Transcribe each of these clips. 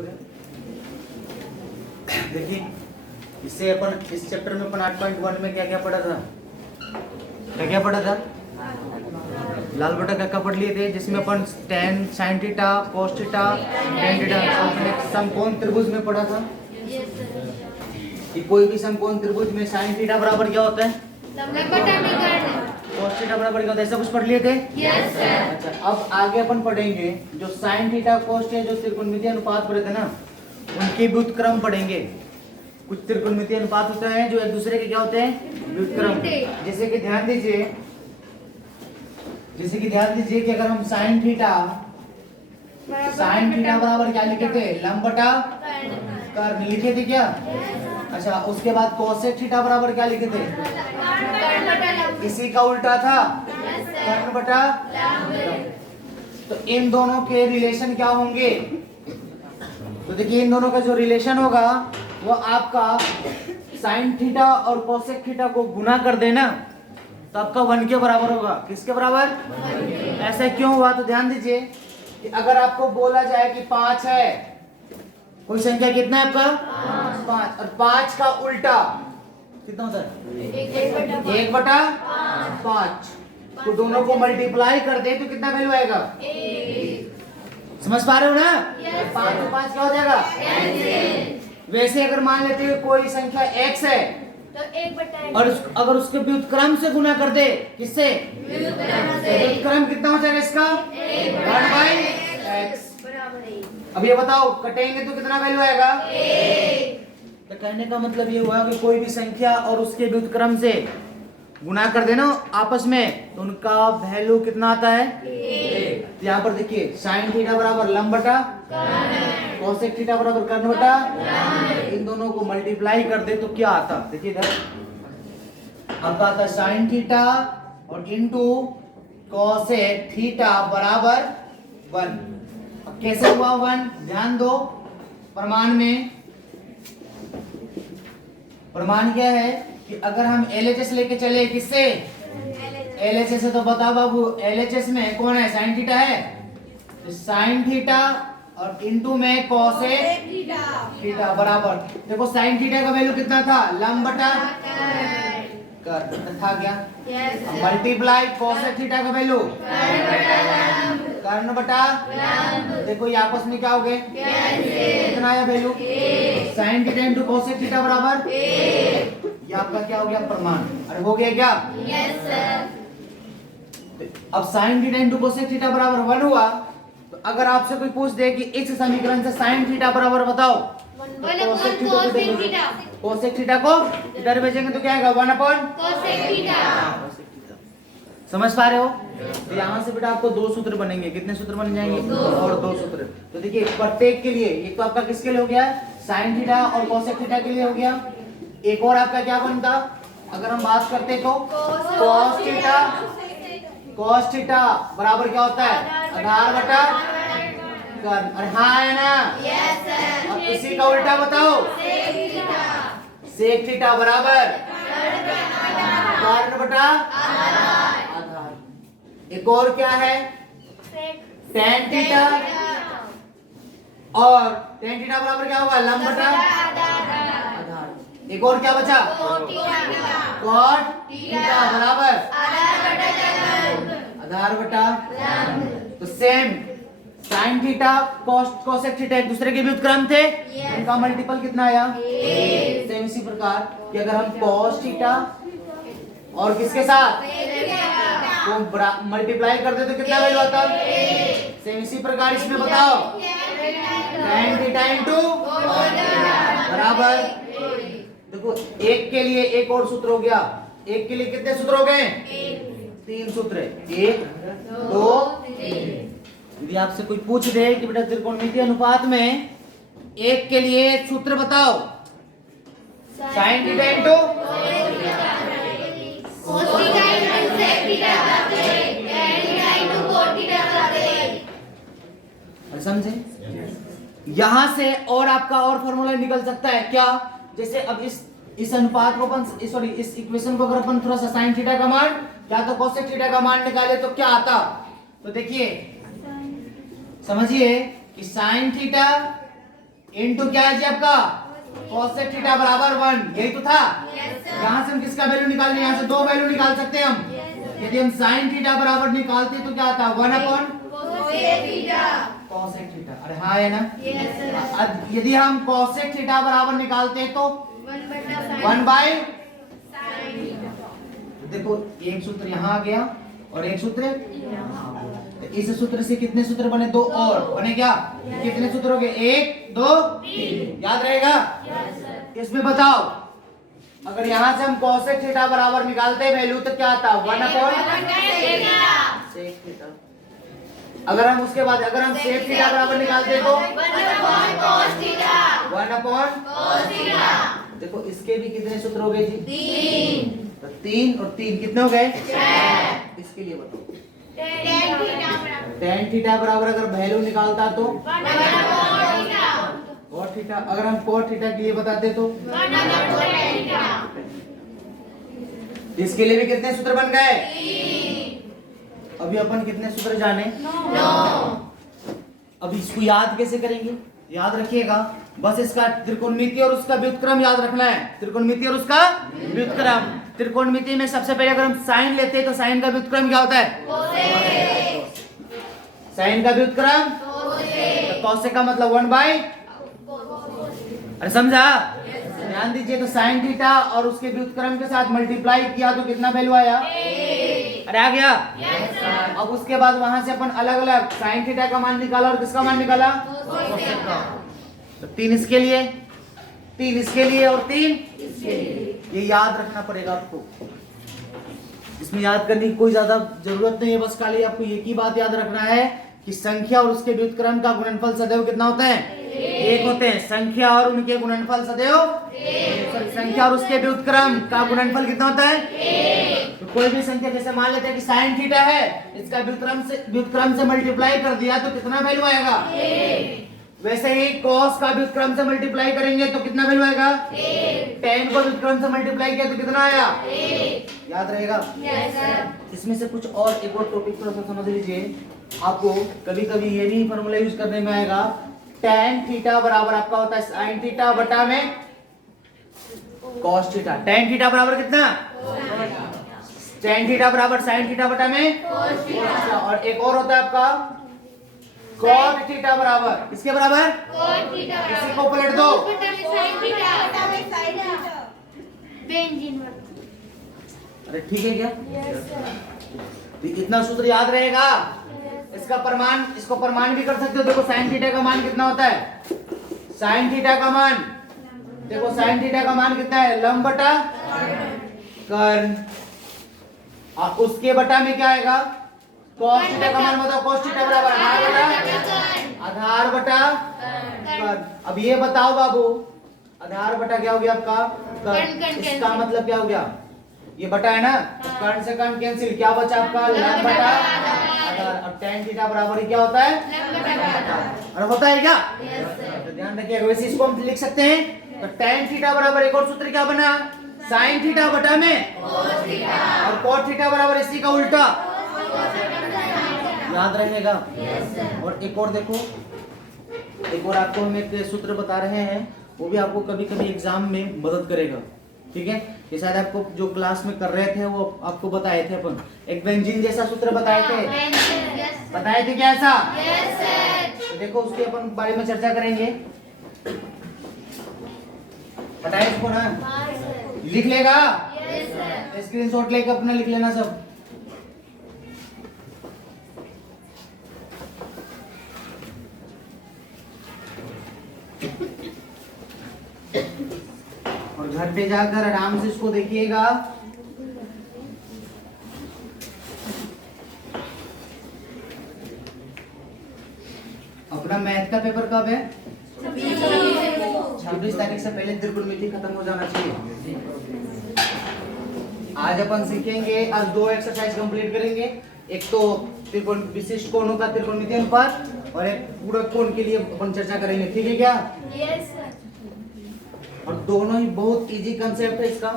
करोगे। देखिए इससे अपन इस चैप्टर में अपन 8.1 में क्या क्या पढ़ा था, क्या क्या पढ़ा था, लाल बटा का पढ़ लिए थे, जिसमें अपन tan sin theta cos theta tan theta अपने समकोण त्रिभुज में पढ़ा था कि कोई भी समकोण त्रिभुज में sin थीटा बराबर क्या होता है, cos थीटा बराबर क्या होता है, ऐसा कुछ पढ़ लिए थे। Yes sir. अच्छा, अब आगे अपन पढ़ेंगे जो sin थीटा cos थीटा जो त्रिकोणमितीय अनुपात पढ़े थे ना, उनके व्युत्क्रम पढ़ेंगे। कुछ त्रिकोणमितीय अनुपात होते हैं जो एक दूसरे के क्या होते हैं, व्युत्क्रम। जैसे कि ध्यान दीजिए कि अगर हम sin थीटा बराबर क्या लिखे थे, लंब बटा कर्ण लिखे थे क्या। अच्छा, उसके बाद cosec थीटा बराबर क्या लिखे थे, इसी का उल्टा था, कर्ण बटा। तो इन दोनों के रिलेशन क्या होंगे, तो देखिए इन दोनों का जो रिलेशन होगा वो आपका sin थीटा और cosec थीटा को गुना कर देना तो आपका 1 के बराबर होगा। किसके बराबर, ऐसा क्यों हुआ, तो ध्यान दीजिए कि अगर आपको बोला जाए कि 5 है, कोई संख्या कितना है आपका 5, और 5 का उल्टा कितना होता है 1/5, तो दोनों को मल्टीप्लाई कर दे तो कितना वैल्यू आएगा, समझ पा रहे हो ना। 5 तो 5 क्या हो जाएगा। वैसे अगर मान लेते हैं कोई संख्या x है तो 1/x और अगर उसके व्युत्क्रम से गुना कर दे, किससे, व्युत्क्रम कितना हो जाएगा इसका 1/x। अब ये बताओ कटेंगे तो कितना वैल्यू आएगा। तो कहने का मतलब ये हुआ कि कोई भी संख्या और उसके व्युत्क्रम से गुना कर देना आपस में तो उनका वैल्यू कितना आता है 1। यहाँ पर देखिए sin थीटा बराबर लंब बटा cosec थीटा बराबर कर्ण बटा, इन दोनों को मल्टीप्लाई कर दे तो क्या आता, देखिए इधर आपका आता है sin थीटा और इनटू cosec थीटा बराबर 1। अब कैसे हुआ 1, ध्यान दो, प्रमाण में प्रमाण क्या है कि अगर हम LHS लेके चले, किससे LHS है, तो बताओ बाबू LHS में कौन है, sin थीटा है, तो sin थीटा और इनटू में cosec थीटा बराबर, देखो sin थीटा का वैल्यू कितना था, लंब बटा कर्ण था क्या, मल्टीप्लाई cosec थीटा का वैल्यू कर्ण बटा, देखो ये आपस में क्या हो गए, कितना आया value, sin theta into cosec theta बराबर, ये आपका क्या हो गया प्रमाण। अरे हो गया क्या, यस सर। अब sin theta into cosec theta बराबर 1 हुआ, तो अगर आपसे कोई पूछ दे कि इस समीकरण से sin थीटा बराबर बताओ, तो cosec थीटा को इधर भेजेंगे तो क्या आएगा 1/cosec थीटा। समझ पा रहे हो। तो यहाँ से बेटा आपको 2 सूत्र बनेंगे, कितने सूत्र बन जाएंगे, और 2 सूत्र। तो देखिए प्रत्येक के लिए, एक तो आपका किसके लिए हो गया sin थीटा और cosec थीटा के लिए हो गया, एक और आपका क्या बनता, अगर हम बात करते तो cos थीटा बराबर क्या होता है, आधार बटा कर्ण, और हाँ है ना, यस सर। और इसी का उल्टा बताओ, sec थीटा बराबर कर्ण बटा आधार। एक और क्या है tan थीटा, और tan थीटा बराबर क्या होगा, लंब बटा आधार। एक और क्या बचा, cot थीटा बराबर आधार बटा, तो same sin theta cosec theta एक दूसरे के व्युत्क्रम थे, इनका मल्टीपल कितना आया, सेम इसी प्रकार कि अगर हम cos थीटा और किसके साथ तो मल्टीप्लाई कर दे तो कितना वैल्यू आता, सेम इसी प्रकार इसमें बताओ tan थीटा इनटू बराबर, देखो एक के लिए एक और सूत्र हो गया, एक के लिए कितने सूत्र हो गए, 3 सूत्र, 1 2 3। यदि आपसे कोई पूछ दे कि बेटा त्रिकोणमितीय अनुपात में एक के लिए सूत्र बताओ, sin थीटा इनटू समझे। यहां से और आपका और फॉर्मूला निकल सकता है क्या, जैसे अब इस अनुपात को अपन सॉरी इस इक्वेशन को अगर अपन थोड़ा सा sin थीटा का मान या तो cosec थीटा का मान निकाले तो क्या आता, तो देखिए समझिए कि sin थीटा इनटू क्या है जी आपका cosec थीटा बराबर 1, यही तो था। यहाँ से हम किसका वैल्यू निकालने, यहाँ से दो वैल्यू निकाल सकते हैं हम। यदि हम sin थीटा बराबर निकालते तो क्या आता 1 अपॉन cosec थीटा, अरे हाँ है ना। यदि हम cosec थीटा बराबर निकालते तो 1 बाय, देखो एक सूत्र यहाँ आ गया और एक सूत्र इस सूत्र से कितने सूत्र बने, दो और बने क्या, कितने सूत्र हो गए, 1 2 3, याद रहेगा। इसमें बताओ अगर यहाँ से हम cosec थीटा बराबर निकालते वैल्यू तो क्या आता 1 अपॉन sec थीटा। अगर हम उसके बाद अगर हम sec थीटा बराबर निकालते तो 1 अपॉन, देखो इसके भी कितने सूत्र हो गए जी, तो 3 और 3 कितने हो गए, इसके लिए बताओ tan थीटा बराबर अगर वैल्यू निकालता तो cot थीटा, अगर हम cot थीटा के लिए बताते तो इसके लिए भी कितने सूत्र बन गए। अभी अपन कितने सूत्र जाने, अब इसको याद कैसे करेंगे, याद रखिएगा बस इसका त्रिकोणमिति और उसका व्युत्क्रम याद रखना है। त्रिकोणमिति और उसका व्युत्क्रम, त्रिकोणमिति में सबसे पहले अगर हम साइन लेते हैं तो साइन का व्युत्क्रम क्या होता है, साइन का व्युत्क्रम cosec का मतलब 1 बाय, अरे समझा, ध्यान दीजिए। तो साइन थीटा और उसके व्युत्क्रम के साथ मल्टीप्लाई किया तो कितना वैल्यू आया, अरे आ गया। अब उसके बाद वहां से अपन अलग अलग साइन थीटा का मान निकाला और किसका मान निकाला, तो 3 इसके लिए, 3 इसके लिए और 3 ये याद रखना पड़ेगा आपको। इसमें याद करने की कोई ज्यादा जरूरत नहीं है, बस खाली आपको एक ही बात याद रखना है कि संख्या और उसके व्युत्क्रम का गुणनफल सदैव कितना होता है, 1 होते हैं। संख्या और उनके गुणनफल सदैव, संख्या और उसके व्युत्क्रम का गुणनफल कितना होता है, तो कोई भी संख्या जैसे मान लेते हैं कि साइन थीटा है, इसका व्युत्क्रम से मल्टीप्लाई कर दिया तो कितना वैल्यू आएगा, वैसे ही cos का व्युत्क्रम से मल्टीप्लाई करेंगे तो कितना वैल्यू आएगा, tan को व्युत्क्रम से मल्टीप्लाई किया तो कितना आया, याद रहेगा। इसमें से कुछ और एक और टॉपिक थोड़ा सा समझ लीजिए, आपको कभी कभी ये भी फॉर्मूला यूज करने में आएगा। tan थीटा बराबर आपका होता है sin थीटा बटा में cos थीटा। tan थीटा बराबर कितना, tan थीटा बराबर sin थीटा बटा में cos थीटा, और एक और होता है आपका cot थीटा बराबर किसके बराबर, इसी को पलट दो, अरे ठीक है क्या, तो इतना सूत्र याद रहेगा। इसका प्रमाण, इसको प्रमाण भी कर सकते हो। देखो साइन थीटा का मान कितना होता है, साइन थीटा का मान, देखो साइन थीटा का मान कितना है, लंब बटा कर्ण, और उसके बटा में क्या आएगा, cos थीटा का मान बताओ, cos थीटा बराबर आधार बटा कर्ण। अब ये बताओ बाबू, आधार बटा क्या हो गया आपका कर्ण, इसका मतलब क्या हो गया, ये बटा है ना, कर्ण से कर्ण कैंसिल, क्या बचा आपका लंब बटा आधार। अब tan थीटा बराबर क्या होता है, और होता है क्या, तो ध्यान रखिएगा। वैसे इसको हम लिख सकते हैं, तो tan थीटा बराबर एक और सूत्र क्या बना, sin थीटा बटा में और cot थीटा बराबर इसी का उल्टा, याद रहेगा। और एक और देखो, एक और आपको हम एक सूत्र बता रहे हैं, वो भी आपको कभी कभी एग्जाम में मदद करेगा, ठीक है। ये शायद आपको जो क्लास में कर रहे थे वो आपको बताए थे अपन, एक बेंजीन जैसा सूत्र बताए थे क्या ऐसा, तो देखो उसके अपन बारे में चर्चा करेंगे, बताए इसको ना, लिख लेगा, स्क्रीनशॉट लेके अपना लिख लेना सब। और घर पे जाकर आराम से इसको देखिएगा। अपना मैथ का पेपर कब है, 26 तारीख से पहले त्रिकोणमिति खत्म हो जाना चाहिए। आज अपन सीखेंगे, आज 2 एक्सरसाइज कंप्लीट करेंगे, एक तो त्रिकोण विशिष्ट कोणों का त्रिकोणमिति अनुपात और एक पूरक कोण के लिए अपन चर्चा करेंगे, ठीक है क्या, यस सर। और दोनों ही बहुत इजी कंसेप्ट है इसका।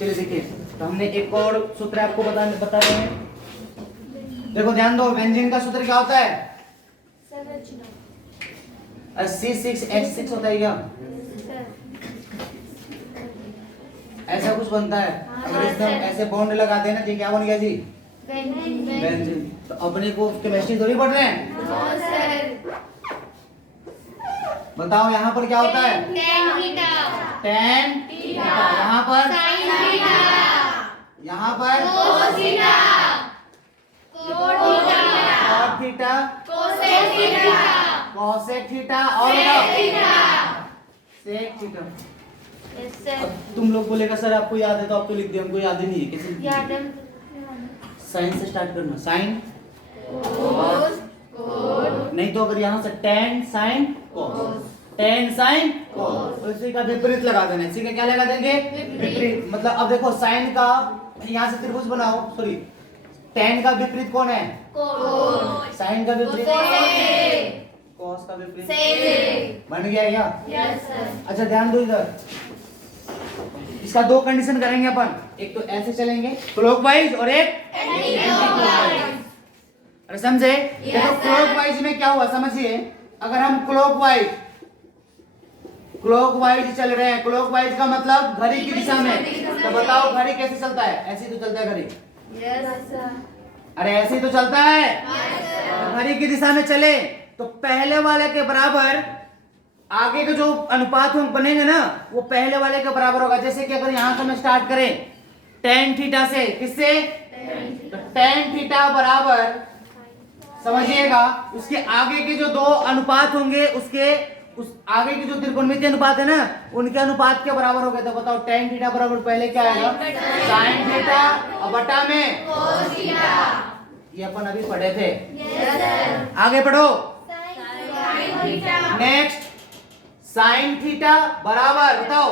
चलिए देखिए, तो हमने एक और सूत्र आपको बता रहे हैं, देखो ध्यान दो, व्यंजन का सूत्र क्या होता है, C6H6 होता है क्या? ऐसा कुछ बनता है। अगर इसमें ऐसे बॉन्ड लगाते हैं ना, ये क्या बन गया जी? बेंजीन। तो अपने को केमिस्ट्री थोड़ी पढ़ रहे हैं। बताओ यहाँ पर क्या होता है? tan यहाँ पर, यहाँ पर cos थीटा, cosec थीटा और sec थीटा। अब तुम लोग बोलेगा सर आपको याद है तो आप तो लिख दिए, हमको याद ही नहीं है। कैसे? साइन से स्टार्ट करना। साइन नहीं तो अगर यहाँ से tan sin cos, tan sin cos, तो इसी का विपरीत लगा देना। इसी का क्या लगा देंगे? विपरीत। मतलब अब देखो साइन का यहाँ से त्रिभुज बनाओ, सॉरी tan का विपरीत कौन है? साइन का विपरीत cos का विपरीत बन गया क्या? अच्छा ध्यान दो इधर, इसका दो कंडीशन करेंगे अपन। एक तो ऐसे चलेंगे क्लॉकवाइज और एक एंटी क्लॉकवाइज। अरे समझे? देखो क्लॉकवाइज में क्या हुआ समझिए। अगर हम क्लॉकवाइज चल रहे हैं, क्लॉकवाइज का मतलब घड़ी की दिशा में, तो बताओ घड़ी कैसे चलता है? ऐसे तो चलता है घड़ी। अरे ऐसे तो चलता है। घड़ी की दिशा में चले तो पहले वाले के बराबर आगे के जो अनुपात हम बनेंगे ना, वो पहले वाले के बराबर होगा। जैसे कि अगर यहां से हम स्टार्ट करें tan थीटा से, किससे? तो tan थीटा बराबर, समझिएगा, उसके आगे के जो दो अनुपात होंगे, उसके उस आगे के जो त्रिकोणमितीय अनुपात है ना, उनके अनुपात के बराबर हो गए। तो बताओ tan थीटा बराबर पहले क्या आएगा? sin थीटा और बटा में cos थीटा। ये अपन अभी पढ़े थे। आगे पढ़ो। नेक्स्ट sin थीटा बराबर, बताओ,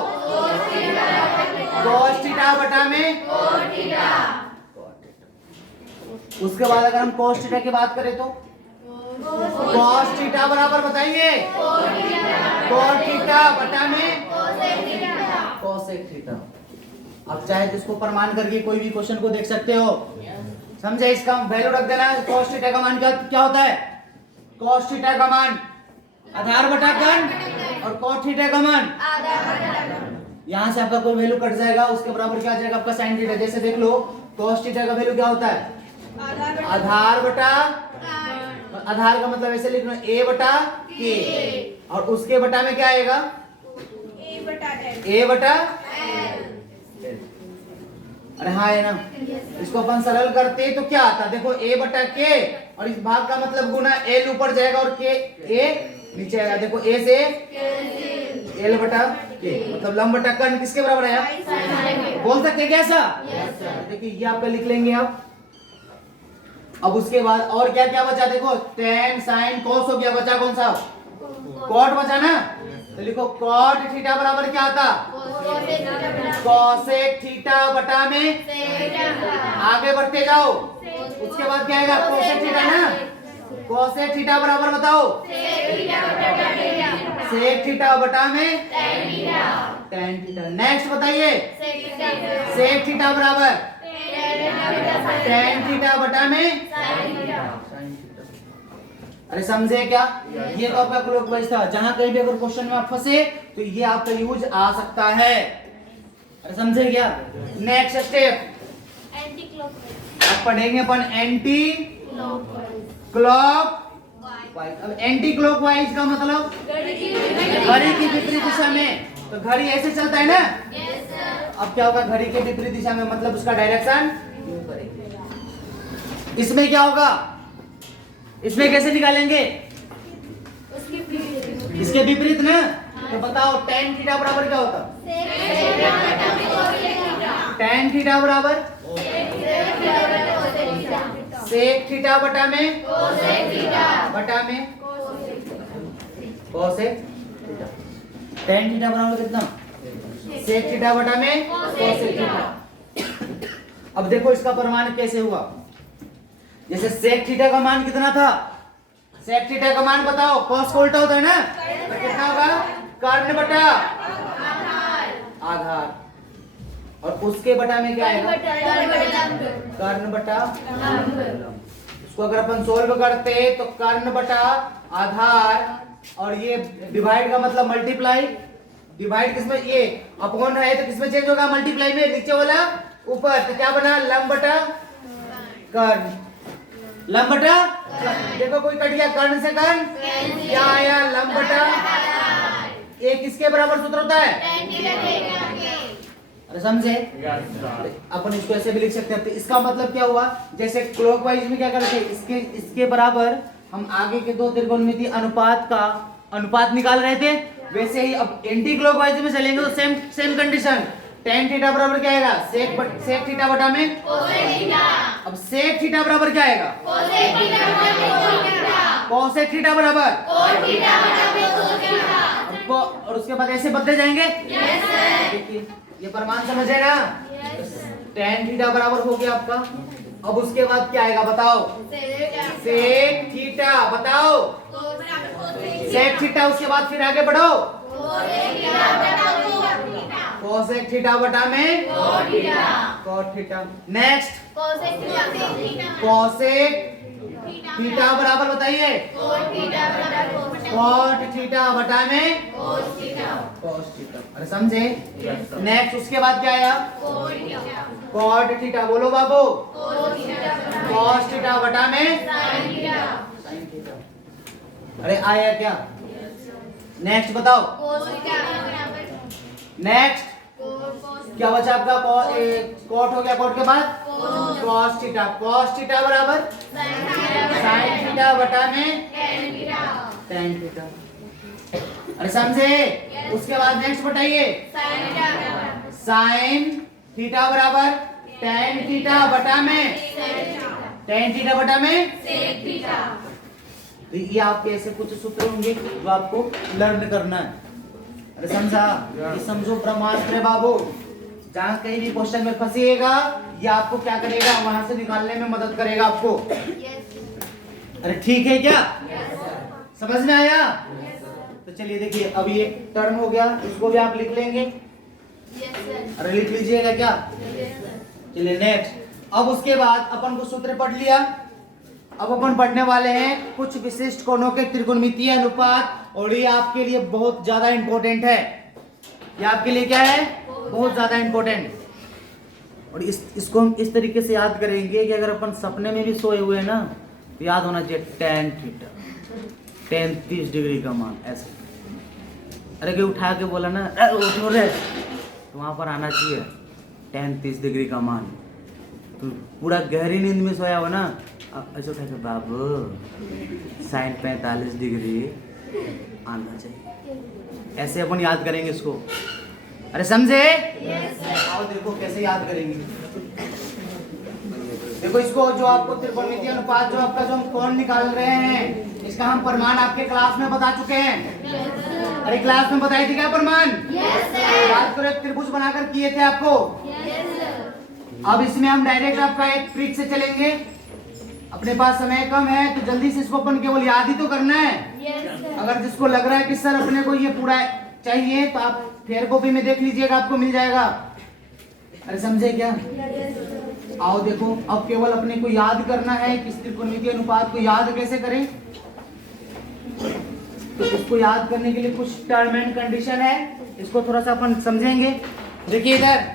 cos थीटा बटा में cot थीटा। उसके बाद अगर हम cos थीटा की बात करें तो cos थीटा बराबर बताइए cot थीटा बटा में cosec थीटा। अब चाहे तो इसको प्रमाण करके कोई भी क्वेश्चन को देख सकते हो। समझे? इसका वैल्यू रख देना है। cos थीटा का मान क्या होता है? cos थीटा का मान आधार बटा कर्ण और cot थीटा का मान यहाँ से आपका कोई वैल्यू कट जाएगा, उसके बराबर क्या आ जाएगा? आपका sin थीटा। जैसे देख लो cos थीटा का वैल्यू क्या होता है? आधार बटा, आधार का मतलब ऐसे लिखना a बटा k, और उसके बटा में क्या आएगा? a बटा l। अरे हाँ है ना। इसको अपन सरल करते तो क्या आता? देखो a बटा k, और इस भाग का मतलब गुना l ऊपर जाएगा और k a नीचे आएगा। देखो a से l बटा k, मतलब लंब बटा कर्ण किसके बराबर है? बोल सकते क्या ऐसा? देखिए ये आपका लिख लेंगे आप। अब उसके बाद और क्या क्या बचा? देखो tan sin cos हो गया, बचा कौन सा? cot बचा ना। तो लिखो cot थीटा बराबर क्या आता? cosec थीटा बटा में, आगे बढ़ते जाओ, उसके बाद क्या आएगा? cosec थीटा ना। cosec थीटा बराबर बताओ sec थीटा बटा में tan थीटा। नेक्स्ट बताइए sec थीटा बराबर tan थीटा बटा में sin थीटा। अरे समझे क्या? ये तो आपका क्लॉकवाइज था। जहां कहीं भी अगर क्वेश्चन में आप फंसे तो ये आपका यूज आ सकता है। अरे समझे क्या? Next step anti clockwise. अब पढ़ेंगे अपन एंटी क्लॉकवाइज। अब एंटी क्लॉकवाइज का मतलब घड़ी की विपरीत दिशा में। तो घड़ी ऐसे चलता है ना। अब क्या होगा? घड़ी के विपरीत दिशा में मतलब उसका डायरेक्शन। इसमें क्या होगा? इसमें कैसे निकालेंगे? इसके विपरीत ना। तो बताओ tan थीटा बराबर क्या होता? tan थीटा बराबर sec थीटा बटा में cosec थीटा। tan थीटा बराबर कितना? sec थीटा बटा में cosec थीटा। अब देखो इसका प्रमाण कैसे हुआ। जैसे sec थीटा का मान कितना था? sec थीटा का मान बताओ। cos को उल्टा होता है ना, तो कितना होगा? कर्ण बटा आधार, और उसके बटा में क्या आएगा? कर्ण बटा। उसको अगर अपन सोल्व करते तो कर्ण बटा आधार और ये डिवाइड का मतलब मल्टीप्लाई, डिवाइड किसमें, ये अपॉन है तो किसमें चेंज होगा, मल्टीप्लाई में, नीचे वाला ऊपर, तो क्या बना, लंब बटा कर्ण, लंब बटा कर्ण। देखो कोई कट गया, कर्ण से कर्ण क्या आया, लंब बटा, एक किसके बराबर सूत्र होता है, अरे समझे, अपन इसको ऐसे भी लिख सकते हैं। तो इसका मतलब क्या हुआ, जैसे क्लॉकवाइज में क्या करते हैं, इसके बराबर हम आगे के दो त्रिकोणमितीय अनुपात का अनुपात निकाल रहे थे, वैसे ही अब एंटी क्लॉकवाइज में चलेंगे तो सेम कंडीशन, tan थीटा बराबर क्या आएगा, sec थीटा बटा में cosec थीटा। अब sec थीटा बराबर क्या आएगा, cosec थीटा बटा में cosec थीटा बराबर cos थीटा बटा में cos थीटा। और उसके बाद ऐसे बदले जाएंगे, यस सर। देखिए ये प्रमाण समझे ना, tan थीटा बराबर हो गया आपका। अब उसके बाद क्या आएगा बताओ, sec थीटा, बताओ sec थीटा, उसके बाद फिर आगे बढ़ो, cosec थीटा बटा में cot theta. Next cosec theta बराबर बताइए cot थीटा बटा में cos थीटा। अरे समझे, नेक्स्ट उसके बाद क्या आया, cot थीटा, बोलो बाबू, cos थीटा बटा में sin थीटा। अरे आया क्या, नेक्स्ट बताओ, नेक्स्ट क्या बचा आपका, कॉट हो गया, कॉट के बाद cos थीटा, cos थीटा बराबर sin थीटा बटा में tan थीटा। अरे समझे, उसके बाद नेक्स्ट बताइए, sin थीटा बराबर tan थीटा बटा में tan थीटा बटा में sec थीटा। तो ये आपके ऐसे कुछ सूत्र होंगे जो आपको लर्न करना है। अरे समझा, ये समझो ब्रह्मास्त्र बाबू, जहाँ कहीं भी क्वेश्चन में फंसिएगा ये आपको क्या करेगा, वहां से निकालने में मदद करेगा आपको। अरे ठीक है क्या, समझ में आया? तो चलिए देखिए, अब ये टर्म हो गया, इसको भी आप लिख लेंगे। अरे लिख लीजिएगा क्या? चलिए नेक्स्ट। अब उसके बाद अपन को सूत्र पढ़ लिया, अब अपन पढ़ने वाले हैं कुछ विशिष्ट कोणों के त्रिकोणमितीय अनुपात, और ये आपके लिए बहुत ज्यादा इंपॉर्टेंट है। ये आपके लिए क्या है, बहुत ज्यादा इंपॉर्टेंट। और इसको हम इस तरीके से याद करेंगे कि अगर अपन सपने में भी सोए हुए हैं ना, तो याद होना चाहिए tan थीटा, 33 डिग्री का मान, ऐसे। अरे कोई उठा के बोला ना उठो रे, तो वहां पर आना चाहिए 33 डिग्री का मान। तो पूरा गहरी नींद में सोया हो ना, ऐसे उठा के बाबू sin 45 डिग्री आना चाहिए, ऐसे अपन याद करेंगे इसको। अरे समझे? आओ देखो कैसे याद करेंगे। देखो इसको, जो आपको त्रिकोणमितीय अनुपात जो आपका जो हम कोण निकाल रहे हैं, इसका हम प्रमाण आपके क्लास में बता चुके हैं। अरे क्लास में बताए थे क्या प्रमाण? याद करो, एक त्रिभुज बनाकर किए थे आपको। अब इसमें हम डायरेक्ट आपका एक ट्रिक से चलेंगे। अपने पास समय कम है तो जल्दी से इसको अपन केवल याद ही तो करना है। अगर जिसको लग रहा है कि सर अपने को ये पूरा चाहिए तो आप फेयर कॉपी में देख लीजिएगा, आपको मिल जाएगा। अरे समझे क्या? आओ देखो, अब केवल अपने को याद करना है कि त्रिकोणमितीय अनुपात को याद कैसे करें। तो इसको याद करने के लिए कुछ टर्म एंड कंडीशन है, इसको थोड़ा सा अपन समझेंगे। देखिए इधर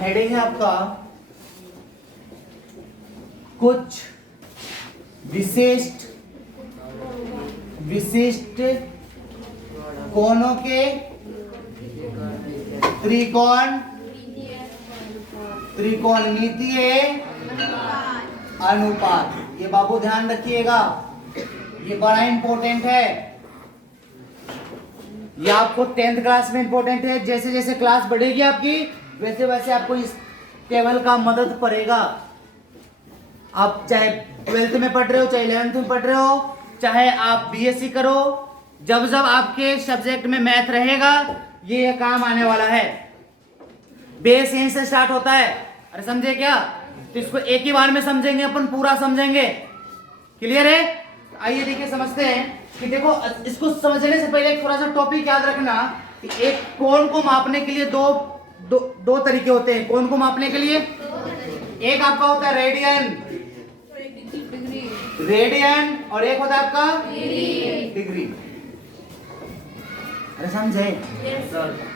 हेडिंग है आपका कुछ विशिष्ट कोणों के त्रिकोणमितीय अनुपात। ये बाबू ध्यान रखिएगा, ये बड़ा इंपॉर्टेंट है। ये आपको 10th क्लास में इंपॉर्टेंट है। जैसे जैसे क्लास बढ़ेगी आपकी, वैसे वैसे आपको इस टेबल का मदद पड़ेगा। आप चाहे 12th में पढ़ रहे हो, चाहे 11th में पढ़ रहे हो, चाहे आप बीएससी करो, जब जब आपके सब्जेक्ट में मैथ रहेगा ये काम आने वाला है। बेस यहीं से स्टार्ट होता है। अरे समझे क्या? तो इसको एक ही बार में समझेंगे, अपन पूरा समझेंगे। क्लियर है? आइए देखिए समझते हैं कि देखो, इसको समझने से पहले एक थोड़ा सा टॉपिक याद रखना कि एक कोण को मापने के लिए दो तरीके होते हैं कौन को मापने के लिए। एक आपका होता है रेडियन, रेडियन, और एक होता है आपका डिग्री। अरे समझे?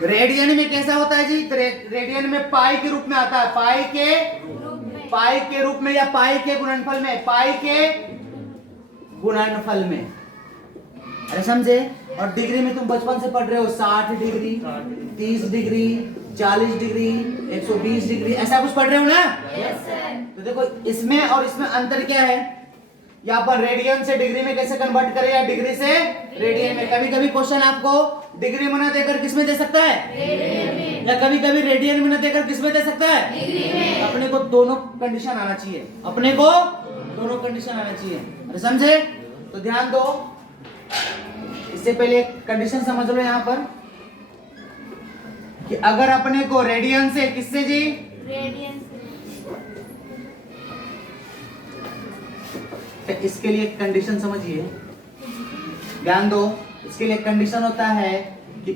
रेडियन में कैसा होता है जी? रेडियन में पाई के रूप में आता है, पाई के रूप में, या पाई के गुणनफल में, पाई के गुणनफल में। अरे समझे? और डिग्री में तुम बचपन से पढ़ रहे हो 60 डिग्री, 30 डिग्री, 40 डिग्री, 120 डिग्री, ऐसा कुछ पढ़ रहे हो ना? तो देखो इसमें और इसमें अंतर क्या है। यहाँ पर रेडियन से डिग्री में कैसे कन्वर्ट करें, या डिग्री से रेडियन में। कभी कभी क्वेश्चन आपको डिग्री में ना देकर किस में दे सकता है, या कभी कभी रेडियन में ना देकर किस में दे सकता है। अपने को दोनों कंडीशन आना चाहिए, अपने को दोनों कंडीशन आना चाहिए। अरे समझे? तो ध्यान दो, इससे पहले कंडीशन समझ लो यहाँ पर कि अगर अपने को रेडियन से, किससे जी? रेडियन तो इसके लिए एक कंडीशन समझिए, ध्यान दो। इसके लिए कंडीशन होता है कि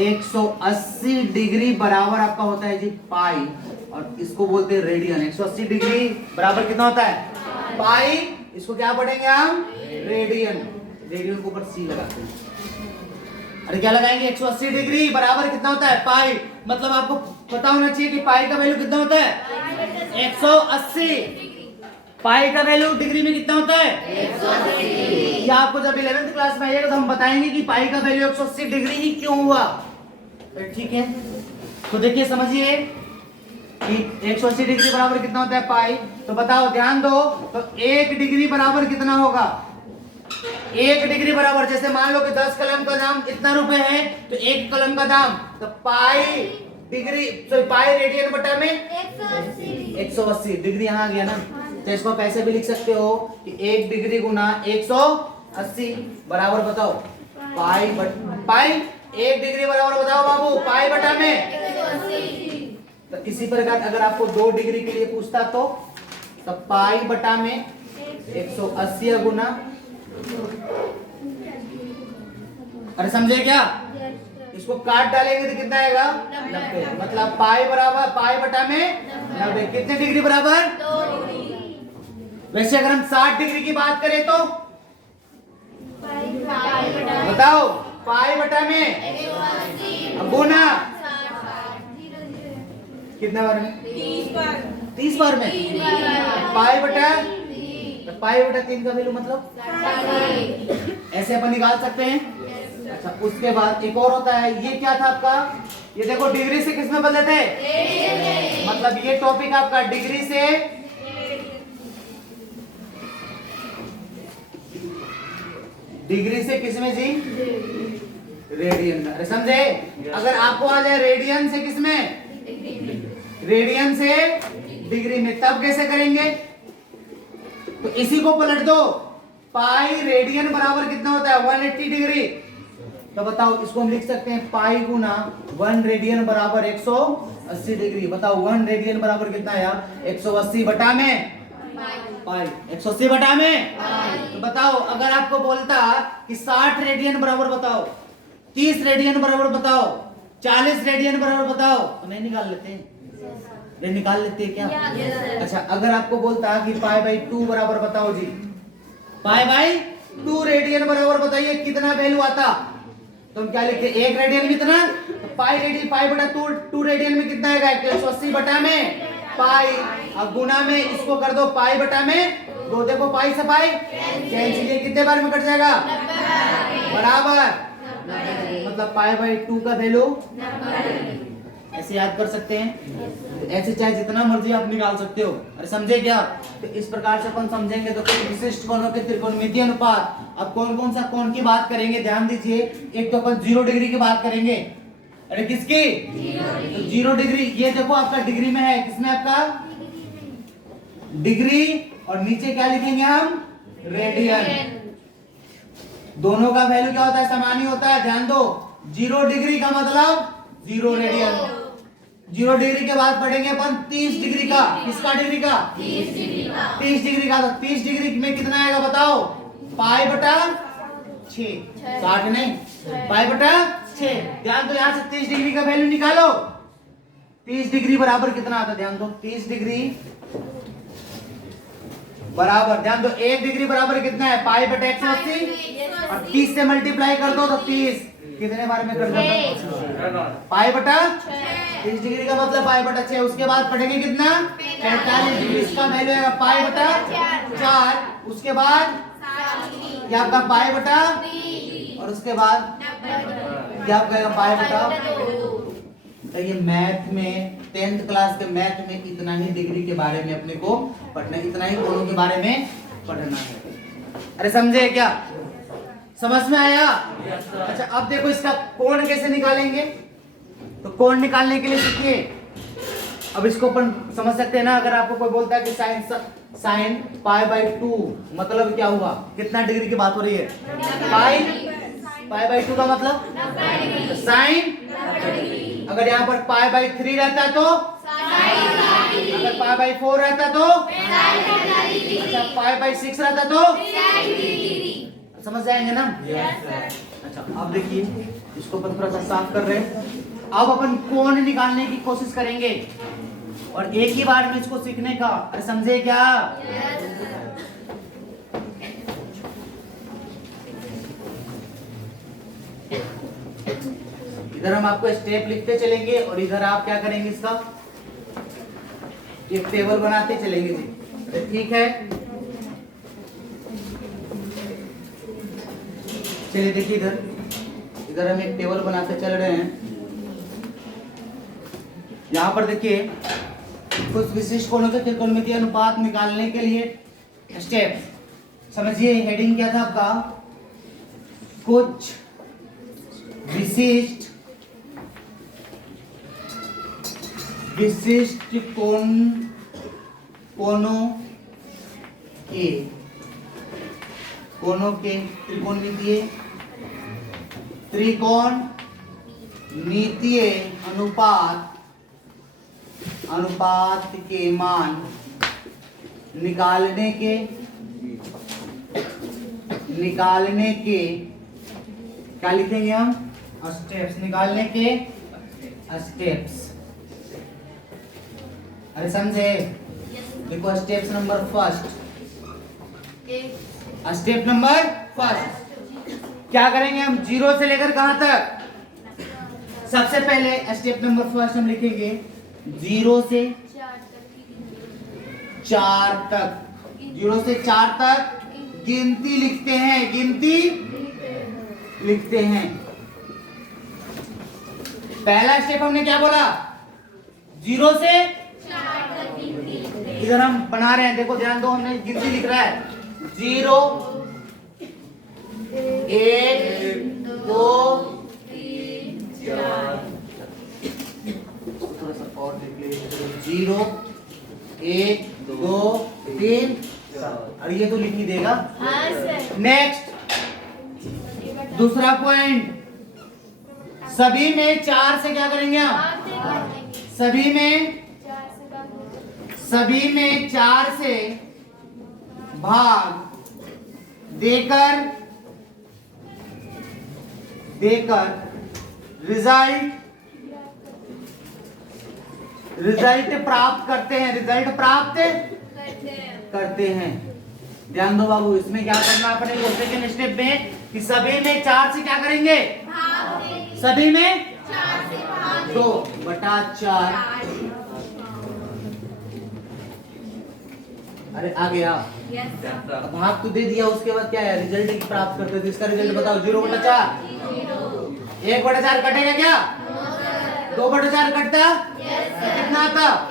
180 डिग्री बराबर आपका होता है जी पाई, और इसको बोलते हैं रेडियन। 180 डिग्री बराबर कितना होता है? पाई। इसको क्या पढ़ेंगे हम? रेडियन। रेडियन के ऊपर सी लगाते हैं। अरे क्या लगाएंगे? 180 डिग्री बराबर कितना होता है? पाई। मतलब आपको पता होना चाहिए कि पाई का वैल्यू कितना होता है? 180। पाई का वैल्यू डिग्री में कितना होता है? 180। ये आपको जब 11th क्लास में आइएगा तो हम बताएंगे कि पाई का वैल्यू 180 डिग्री ही क्यों हुआ। ठीक है, तो देखिए समझिए कि 180 डिग्री बराबर कितना होता है? पाई। तो बताओ, ध्यान दो, तो 1 डिग्री बराबर कितना होगा? 1 डिग्री बराबर, जैसे मान लो कि 10 कलम का दाम इतना रुपए है, तो 1 कलम का दाम, तो pi degree, sorry pi radian बटा में 180 डिग्री। यहाँ आ गया ना, तो इसको आप ऐसे भी लिख सकते हो कि 1 डिग्री गुना 180 बराबर, बताओ पाई 1 डिग्री बराबर, बताओ बाबू, पाई बटा में। तो इसी प्रकार अगर आपको 2 डिग्री के लिए पूछता तो पाई बटा में 180 गुना, अरे समझे क्या? इसको काट डालेंगे तो कितना आएगा? 90। मतलब पाई बराबर, पाई बटा में 90। कितने डिग्री बराबर? 2। वैसे अगर हम 60 डिग्री की बात करें तो बताओ, पाई बटा में गुना कितने बार में? 30 बार में। पाई बटा 3 का वैल्यू मतलब ऐसे अपन निकाल सकते हैं। अच्छा, उसके बाद एक और होता है, ये क्या था आपका? ये देखो डिग्री से किस में बदले थे? मतलब ये टॉपिक आपका डिग्री से किस में जी? रेडियन में। अरे समझे? अगर आपको आ जाए रेडियन से किस में? रेडियन से डिग्री में, तब कैसे करेंगे? तो इसी को पलट दो, पाई रेडियन बराबर कितना होता है? 180 डिग्री। तो बताओ, इसको हम लिख सकते हैं पाई गुना 1 रेडियन बराबर 180 डिग्री। बताओ 1 रेडियन बराबर कितना है? 180 बटा में पाई, 180 बटा में। तो बताओ, अगर आपको बोलता कि 60 रेडियन बराबर बताओ, 30 रेडियन बराबर बताओ, 40 रेडियन बराबर बताओ, तो नहीं निकाल लेते? नहीं निकाल लेते क्या? अच्छा, अगर आपको बोलता कि पाई बाई 2 बराबर बताओ जी, पाई बाई 2 रेडियन बराबर बताइए कितना वैल्यू आता? तो हम क्या लिखते? 1 रेडियन में कितना? तो पाई बटा 2 रेडियन में कितना आएगा? 180 बटा में पाई। अब गुना में इसको कर दो पाई बटा में 2। देखो पाई से पाई कैंसिल, ये कितने बार में कट जाएगा? बराबर। मतलब पाई बाई 2 का वैल्यू ऐसे याद कर सकते हैं। ऐसे चाहे जितना मर्जी आप निकाल सकते हो। अरे समझे क्या? तो इस प्रकार से अपन समझेंगे तो फिर विशिष्ट कोणों के त्रिकोणमितीय अनुपात। अब कौन कौन सा कोण की बात करेंगे, ध्यान दीजिए। एक तो अपन 0 डिग्री की बात करेंगे। अरे किसकी? 0 डिग्री। ये देखो आपका डिग्री में है, किसमें आपका? डिग्री, और नीचे क्या लिखेंगे हम? रेडियन। दोनों का वैल्यू क्या होता है? समान ही होता है। ध्यान दो, 0 डिग्री का मतलब 0 रेडियन। 0 डिग्री के बाद पढ़ेंगे अपन 30 डिग्री का। किसका डिग्री का? 30 डिग्री का। तो 30 डिग्री में कितना आएगा बताओ? पाई बटा 6। 60 नहीं, पाई बटा 6। ध्यान दो, यहाँ से 30 डिग्री का वैल्यू निकालो। 30 डिग्री बराबर कितना आता है? ध्यान दो, 30 डिग्री बराबर, ध्यान दो, 1 डिग्री बराबर कितना है? पाई बटे 180 और 30 से मल्टीप्लाई कर दो तो 30 कितने बार में कर दो? पाई बटा 30 डिग्री का मतलब पाई बटा 6। उसके बाद पढ़ेंगे कितना? 45 डिग्री। इसका वैल्यू है पाई बटा 4। उसके बाद क्या आपका पाई बटा, और उसके बाद क्या आपका पाई बटा। तो ये मैथ में 10th क्लास के मैथ में इतना ही डिग्री के बारे में अपने को पढ़ना, इतना ही कोणों के बारे में पढ़ना है। अरे समझे क्या? समझ में आया? अच्छा अब देखो इसका कोण कैसे निकालेंगे। तो कोण निकालने के लिए सीखिए। अब इसको अपन समझ सकते हैं ना, अगर आपको कोई बोलता है कि साइन पाई बाई 2 मतलब क्या हुआ? कितना डिग्री की बात हो रही है? पाई बाई 2 का मतलब साइन। अगर यहाँ पर पाई बाई 3 रहता तो, अगर पाई बाई 4 रहता तो, अच्छा पाई बाई 6 रहता तो, समझ जाएंगे ना? अच्छा अब देखिए इसको अपन थोड़ा सा साफ कर रहे हैं। अब अपन कोण निकालने की कोशिश करेंगे और एक ही बार में इसको सीखने का। अरे समझे क्या? इधर हम आपको स्टेप लिखते चलेंगे और इधर आप क्या करेंगे, इसका एक टेबल बनाते चलेंगे जी। ठीक है, चलिए देखिए इधर हम एक टेबल बनाते चल रहे हैं। यहाँ पर देखिए कुछ विशिष्ट कोणों के त्रिकोणमितीय अनुपात निकालने के लिए स्टेप समझिए। हेडिंग क्या था आपका? कुछ विशिष्ट कोणों के त्रिकोणमितीय अनुपात के मान निकालने के क्या लिखेंगे हम? स्टेप्स। निकालने के स्टेप्स। अरे समझे? देखो steps number first. Step number first क्या करेंगे हम? 0 से लेकर कहां तक? सबसे पहले स्टेप नंबर फर्स्ट हम लिखेंगे 0 से 4 तक। 0 से 4 तक गिनती लिखते हैं, गिनती लिखते हैं। पहला स्टेप हमने क्या बोला? 0 से इधर हम बना रहे हैं, देखो ध्यान दो, हमने गिनती लिख रहा है 0 1 2 3 4। थोड़ा सा और लिख लीजिए 0 1 2 3 4। और ये तो लिख ही देगा। नेक्स्ट दूसरा पॉइंट, सभी में 4 से क्या करेंगे हम? सभी में 4 से भाग देकर रिजल्ट प्राप्त करते हैं। रिजल्ट प्राप्त करते हैं। ध्यान दो बाबू, इसमें क्या करना अपने को सेकंड स्टेप में कि सभी में 4 से क्या करेंगे? सभी में 2/4। अरे आ गया। भाग तो दे दिया, उसके बाद क्या है? रिजल्ट की प्राप्त करते हैं। इसका रिजल्ट बताओ। 0/4। 1/4 कटेगा क्या? 2/4 कटता? कितना आता?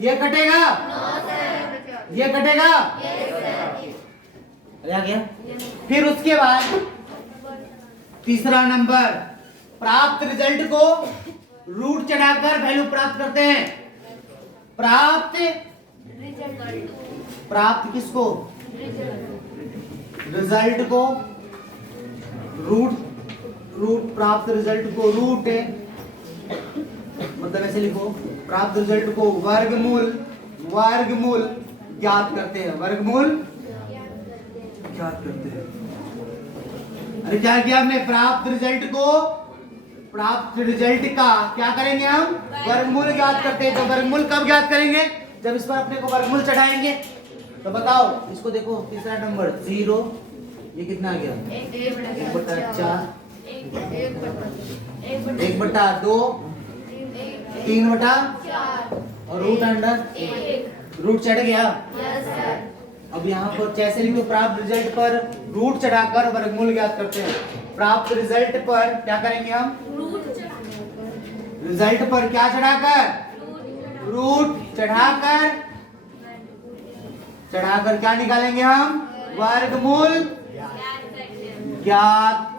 ये कटेगा? ये कटेगा? अरे आ गया। फिर उसके बाद तीसरा नंबर, प्राप्त रिजल्ट को रूट चढ़ाकर वैल्यू प्राप्त करते हैं। प्राप्त किसको? रिजल्ट को रूट प्राप्त रिजल्ट को रूट मतलब ऐसे लिखो, प्राप्त रिजल्ट को वर्गमूल ज्ञात करते हैं। वर्गमूल ज्ञात करते हैं। अरे क्या किया हमने? प्राप्त रिजल्ट का क्या करेंगे हम? वर्गमूल ज्ञात करते हैं। तो वर्गमूल कब ज्ञात करेंगे? जब इस पर अपने को वर्गमूल चढ़ाएंगे। तो बताओ इसको, देखो तीसरा नंबर 0, ये कितना आ गया? 1/4, 1/2, 3/4 और रूट अंडर 1। रूट चढ़ गया। अब यहाँ पर जैसे लिखो, प्राप्त रिजल्ट पर रूट चढ़ाकर वर्गमूल ज्ञात करते हैं। प्राप्त रिजल्ट पर क्या करेंगे हम? रिजल्ट पर क्या चढ़ाकर? रूट चढ़ाकर क्या निकालेंगे हम? वर्गमूल ज्ञात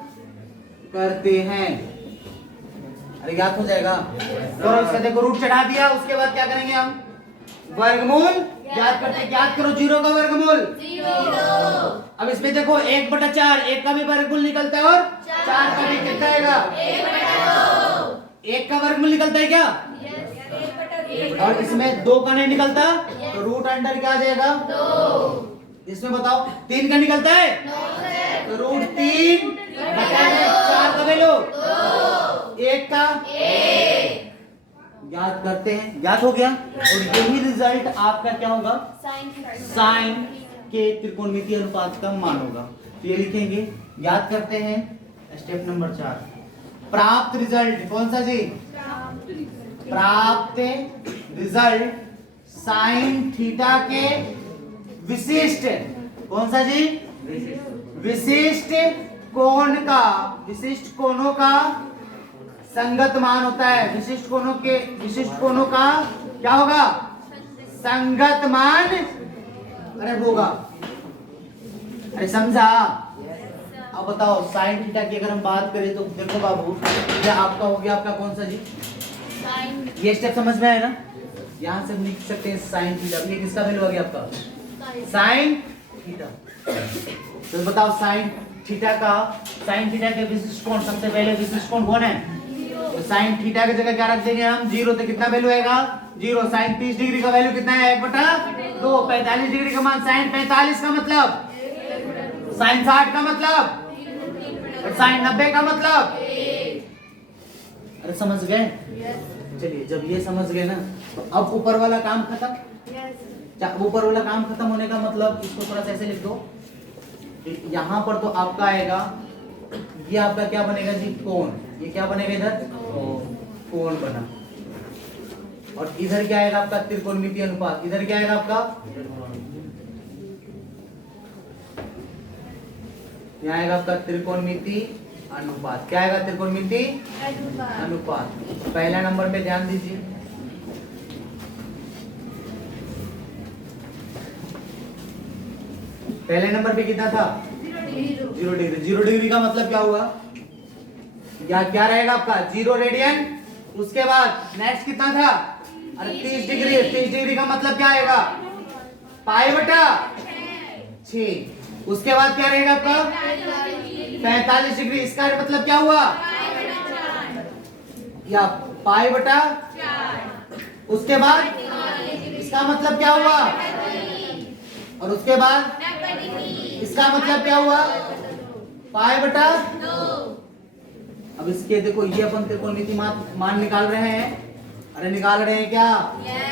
करते हैं। अरे ज्ञात हो जाएगा। और उसका देखो रूट चढ़ा दिया, उसके बाद क्या करेंगे हम? वर्गमूल ज्ञात करते हैं। ज्ञात करो 0 का वर्गमूल। अब इसमें देखो 1/4, 1 का भी वर्गमूल निकलता है और 4 का भी कितना आएगा? 1 का वर्गमूल निकलता है क्या? और इसमें 2 का नहीं निकलता, तो रूट अंडर क्या आ जाएगा? 2। इसमें बताओ 3 का निकलता है, तो रूट 3/4 का वैल्यू 1 का ज्ञात करते हैं। ज्ञात हो गया। और यही रिजल्ट आपका क्या होगा? साइन के त्रिकोणमितीय अनुपात का मान होगा। तो ये लिखेंगे, ज्ञात करते हैं। स्टेप नंबर 4, प्राप्त रिजल्ट कौन सा जी? प्राप्त रिजल्ट साइन थीटा के विशिष्ट, कौन सा जी? विशिष्ट कोणों का संगत मान होता है। विशिष्ट कोणों का क्या होगा? संगत मान अरे होगा। अरे समझा? अब बताओ साइन थीटा की अगर हम बात करें तो देखो बाबू, ये आपका हो गया, आपका कौन सा जी? ये स्टेप समझ में आया ना? यहाँ से हम लिख सकते हैं साइन थीटा। ये किसका वैल्यू आ गया आपका? Sine theta. तो बताओ साइन थीटा के विशिष्ट कोण, सबसे पहले विशिष्ट कोण कौन है? तो साइन थीटा की जगह क्या रख देंगे हम? 0। तो कितना वैल्यू आएगा? 0। साइन 30 डिग्री का वैल्यू कितना है? 1/2। 45 डिग्री का मान साइन 45 का मतलब, साइन 60 का मतलब, और साइन 90 का मतलब। अरे समझ गए? चलिए, जब ये समझ गए ना, तो अब ऊपर वाला काम खत्म। ऊपर वाला काम खत्म होने का मतलब, इसको थोड़ा सा ऐसे लिख दो। यहाँ पर तो आपका आएगा, ये आपका क्या बनेगा जी? कोण। ये क्या बनेगा इधर? कोण बना। और इधर क्या आएगा आपका? त्रिकोणमितीय अनुपात। इधर क्या आएगा आपका? यहाँ आएगा आपका त्रिकोणमितीय अनुपात। क्या आएगा? त्रिकोणमितीय अनुपात। पहला नंबर पे ध्यान दीजिए। पहले नंबर पे कितना था? 0 डिग्री। 0 डिग्री का मतलब क्या हुआ? या क्या रहेगा आपका? 0 रेडियन। उसके बाद नेक्स्ट कितना था? अरे 30 डिग्री। 30 डिग्री का मतलब क्या आएगा? π/6। उसके बाद क्या रहेगा आपका? 45 डिग्री। इसका मतलब क्या हुआ? या π/4। उसके बाद इसका मतलब क्या हुआ? और उसके बाद इसका मतलब क्या हुआ? π/2। अब इसके देखो, ये अपन त्रिकोणमितीय मान निकाल रहे हैं। अरे निकाल रहे हैं क्या?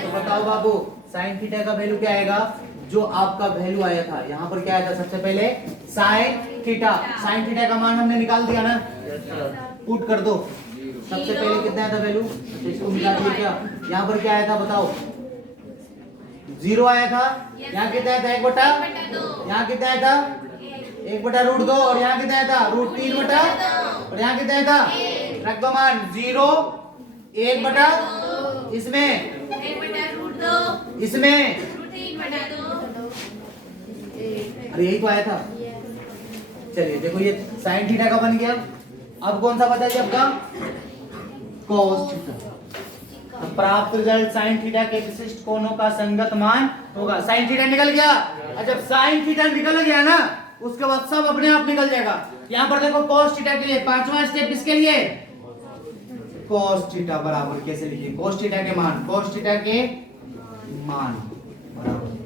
तो बताओ बाबू, साइन थीटा का वैल्यू क्या आएगा? जो आपका वैल्यू आया था, यहाँ पर क्या आया था? सबसे पहले साइन थीटा का मान हमने निकाल दिया ना, पुट कर दो। सबसे पहले कितना आया था वैल्यू? इसको मिला दिया क्या? यहाँ पर क्या आया था बताओ? 0 आया था। यहाँ कितना आया था? 1/2। यहाँ कितना आया था? 1/√2। और यहाँ कितना आया था? √3/। और यहाँ कितना आया था? रख दो मान 0, 1/, इसमें 1/√2, इसमें। √3/2। अरे यही तो आया था। चलिए देखो, ये साइन थीटा का बन गया। अब कौन सा बचा जी आपका? Cos theta. प्राप्त रिजल्ट साइन थीटा के विशिष्ट कोणों का संगत मान होगा। साइन थीटा निकल गया। और जब साइन थीटा निकल गया ना, उसके बाद सब अपने आप निकल जाएगा। यहाँ पर देखो कॉस थीटा के लिए पांचवा स्टेप किसके लिए? कॉस थीटा बराबर कैसे लिखिए? कॉस थीटा के मान, कॉस थीटा के मान बराबर,